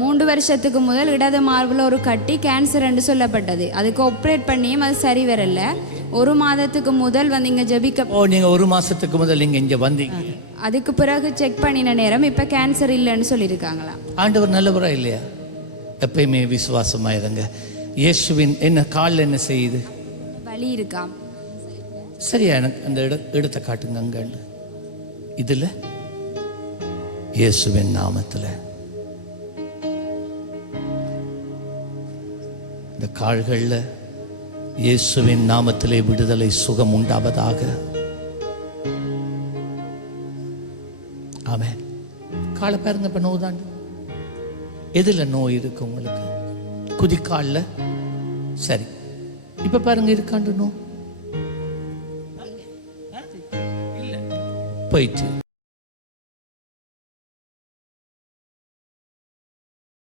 மூன்று வருஷத்துக்கு முதல் இடது மார்பில் ஒரு கட்டி கேன்சர் என்று சொல்லப்பட்டது. அதுக்கு ஆப்ரேட் பண்ணியும் அது சரி வரல. ஒரு மாதத்துக்கு முதல் வந்து இங்கே ஜெபிக்க ஓ நீங்க ஒரு மாசத்துக்கு முதல் இங்க இங்க வந்தீங்க. அதுக்கு பிறகு செக் பண்ணின நேரம் இப்போ கேன்சர் இல்லைன்னு சொல்லியிருக்காங்களாம் ஆண்டவர் நல்லவரா இல்லையா? எப்பயுமே விசுவாசமா இருங்க. இயேசுவின் என்ன காலில் என்ன செய்யுது? வலி இருக்காம் சரியா எனக்கு அந்த இட இடத்தை காட்டுங்க அங்கன்னு. இதுல? இயேசுவின் நாமத்துல. இந்த கால்கள்ல இயேசுவின் நாமத்திலே விடுதலை சுகம் உண்டாவதாக. ஆமென். காலை பாருங்க இப்ப நோய் தான் எதுல நோய் இருக்கு உங்களுக்கு? குதிக்காலில் சரி. இப்ப பாருங்க இருக்காண்டு நோய் போயிட்டு.